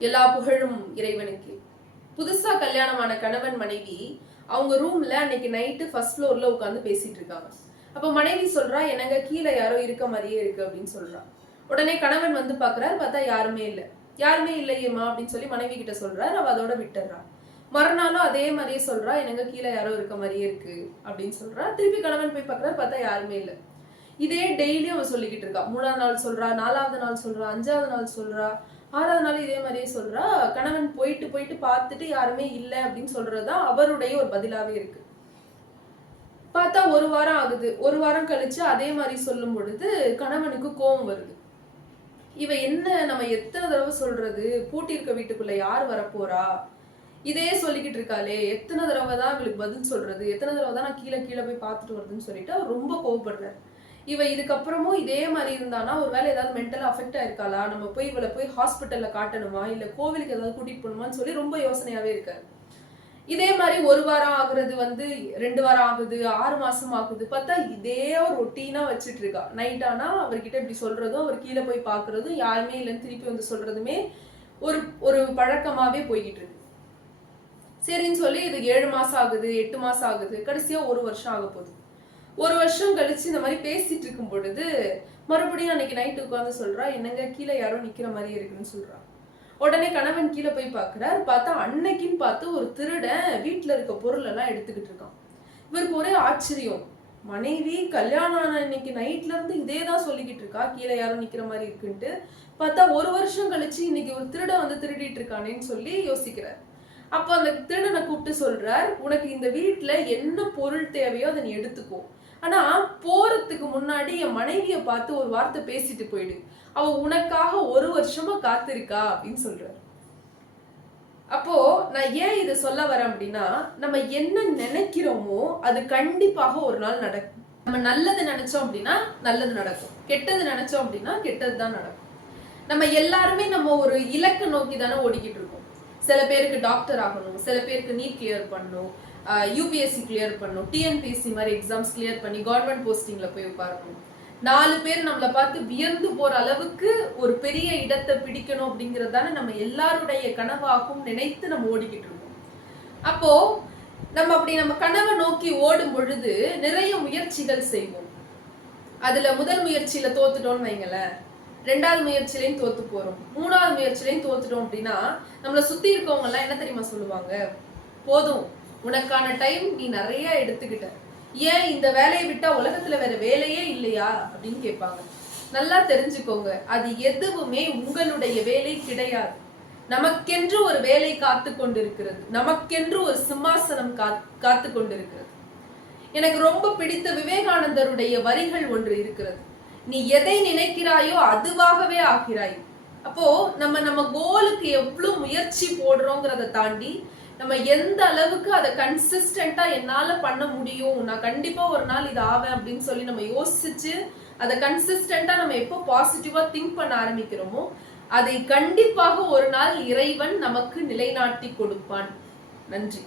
எல்லா புகழும் இறைவனுக்கு. புதுசா கல்யாணமான கணவன் மனைவி அவங்க ரூம்ல அன்னைக்கு நைட்டு ஃபர்ஸ்ட் ஃப்ளோர்ல உட்காந்து பேசிட்டு இருக்காங்க. அப்ப மனைவி சொல்றா, எனக்கு கீழே யாரோ இருக்க மாதிரியே இருக்கு அப்படின்னு சொல்றா. உடனே கணவன் வந்து பாக்குறாரு, பார்த்தா யாருமே இல்லை. யாருமே இல்லையேம்மா அப்படின்னு சொல்லி மனைவி கிட்ட சொல்றாரு. அவ அதோட விட்டுறா. மறுநாளும் அதே மாதிரியே சொல்றா, எனக்கு கீழே யாரோ இருக்க மாதிரியே இருக்கு அப்படின்னு சொல்றா. திருப்பி கணவன் போய் பாக்குறாரு, பார்த்தா யாருமே இல்லை. இதே டெய்லியும் அவ சொல்லிக்கிட்டு இருக்கா. 3ஆவது நாள் சொல்றா, 4ஆவது நாள் சொல்றா, 5ஆவது நாள் சொல்றா, 6ஆவது நாள் இதே மாதிரியே சொல்றா. கணவன் போயிட்டு போயிட்டு பார்த்துட்டு யாருமே இல்லை அப்படின்னு சொல்றதுதான் அவருடைய ஒரு பதிலாவே இருக்கு. பார்த்தா ஒரு வாரம் ஆகுது. ஒரு வாரம் கழிச்சு அதே மாதிரி சொல்லும் பொழுது கணவனுக்கு கோபம் வருது. இவ என்ன, நம்ம எத்தனை தடவை சொல்றது, பூட்டி இருக்க வீட்டுக்குள்ள யார் வரப்போறா, இதே சொல்லிக்கிட்டு இருக்காளே, எத்தனை தடவை தான் இவளுக்கு பதில் சொல்றது, எத்தனை தடவை தான் நான் கீழே கீழே போய் பார்த்துட்டு வருதுன்னு சொல்லிட்டு அவர் ரொம்ப கோவப்படுறாரு. இவ இதுக்கப்புறமும் இதே மாதிரி இருந்தானா ஒருவேளை ஏதாவது மென்டலா அஃபெக்ட் ஆயிருக்காளா, நம்ம போய் இவளை போய் ஹாஸ்பிட்டல்ல காட்டணுமா, இல்ல கோவிலுக்கு ஏதாவது கூட்டிட்டு போகணுமான்னு சொல்லி ரொம்ப யோசனையாவே இருக்காரு. இதே மாதிரி ஒரு வாரம் ஆகுறது 2 வாரம் ஆகுது, 6 மாசம் ஆகுது. பார்த்தா இதே ஒரு ரொட்டீனா வச்சுட்டு இருக்கா. நைட் ஆனா அவர்கிட்ட இப்படி சொல்றதும், அவர் கீழே போய் பாக்குறதும், யாருமே இல்லைன்னு திருப்பி வந்து சொல்றதுமே ஒரு பழக்கமாவே போய்கிட்டு இருக்கு. சரின்னு சொல்லி இது 7 மாசம் ஆகுது, 8 மாசம் ஆகுது, கடைசியா 1 வருஷம் ஆக போகுது. 1 வருஷம் கழிச்சு இந்த மாதிரி பேசிட்டு இருக்கும் பொழுது மறுபடியும் அன்னைக்கு நைட்டு உட்காந்து சொல்றா, என்னங்க கீழே யாரோ நிக்கிற மாதிரி இருக்குன்னு சொல்றா. உடனே கணவன் கீழே போய் பாக்குறாரு. பார்த்தா அன்னைக்குன்னு பார்த்து ஒரு திருடன் வீட்டுல இருக்க பொருள் எல்லாம் எடுத்துக்கிட்டு இருக்கான். இவருக்கு ஒரே ஆச்சரியம். மனைவி கல்யாணம் ஆன இன்னைக்கு நைட்ல இருந்து இதேதான் சொல்லிக்கிட்டு இருக்கா, கீழே யாரும் நிக்கிற மாதிரி இருக்குன்ட்டு. பார்த்தா 1 வருஷம் கழிச்சு இன்னைக்கு ஒரு திருடன் வந்து திருடிட்டு இருக்கானேன்னு சொல்லி யோசிக்கிறார். அப்ப அந்த திருடனை கூப்பிட்டு சொல்றார், உனக்கு இந்த வீட்டுல என்ன பொருள் தேவையோ அதை நீ எடுத்துக்கோ, ஆனா போறதுக்கு முன்னாடி என் மனைவிய பார்த்து ஒரு வார்த்தை பேசிட்டு போயிடு, அவ உனக்காக 1 வருஷமா காத்திருக்கா அப்படின்னு சொல்றாரு. அப்போ நான் ஏன் இதை சொல்ல வரேன் அப்படின்னா, நம்ம என்ன நினைக்கிறோமோ அது கண்டிப்பாக ஒரு நாள் நடக்கும். நம்ம நல்லது நினைச்சோம் அப்படின்னா நல்லது நடக்கும், கெட்டது நினைச்சோம் அப்படின்னா கெட்டதுதான் நடக்கும். நம்ம எல்லாருமே நம்ம ஒரு இலக்கை நோக்கி தானே ஓடிக்கிட்டு இருக்கோம். சில பேருக்கு டாக்டர் ஆகணும், சில பேருக்கு நீட் கிளியர் பண்ணணும், யூபிஎஸ்சி கிளியர் பண்ணணும், டிஎன்பிஎஸ்சி மாதிரி எக்ஸாம்ஸ் கிளியர் பண்ணி கவர்மெண்ட் போஸ்டிங்ல போய் உட்காரணும். 4 பேர் நம்மளை பார்த்து வியந்து போற அளவுக்கு ஒரு பெரிய இடத்தை பிடிக்கணும் அப்படிங்கிறது தானே நம்ம எல்லாருடைய கனவாகவும் நினைத்து நம்ம ஓடிக்கிட்டு இருக்கோம். அப்போ நம்ம கனவை நோக்கி ஓடும் பொழுது நிறைய முயற்சிகள் செய்வோம். அதுல முதல் முயற்சியில தோத்துட்டோம்னு வைங்களேன், 2வது முயற்சியிலையும் தோத்து போறோம், 3வது முயற்சியிலையும் தோத்துட்டோம் அப்படின்னா நம்மளை சுத்தி இருக்கவங்க எல்லாம் என்ன தெரியுமா சொல்லுவாங்க, போதும் உனக்கான டைம் நீ நிறைய எடுத்துக்கிட்ட, ஏன் இந்த வேலையை விட்டா உலகத்துல வேற வேலையே இல்லையா அப்படின்னு கேட்பாங்க. நல்லா தெரிஞ்சுக்கோங்க, அது எதுவுமே உங்களுடைய வேலை கிடையாது. நமக்கென்று ஒரு வேலை காத்து கொண்டிருக்கிறது, நமக்கென்று ஒரு சிம்மாசனம் காத்து கொண்டிருக்கிறது. எனக்கு ரொம்ப பிடித்த விவேகானந்தருடைய வரிகள் ஒன்று இருக்கிறது, நீ எதை நினைக்கிறாயோ அதுவாகவே ஆகிறாய். அப்போ நம்ம கோலுக்கு எவ்வளவு முயற்சி போடுறோங்கிறத தாண்டி நம்ம எந்த அளவுக்கு அதை கன்சிஸ்டன்டா என்னால பண்ண முடியும், நான் கண்டிப்பா ஒரு நாள் இது ஆவேன் அப்படின்னு சொல்லி நம்ம யோசிச்சு அதை கன்சிஸ்டன்டா நம்ம எப்போ பாசிட்டிவா திங்க் பண்ண ஆரம்பிக்கிறோமோ அதை கண்டிப்பாக ஒரு நாள் இறைவன் நமக்கு நிலைநாட்டி கொடுப்பான். நன்றி.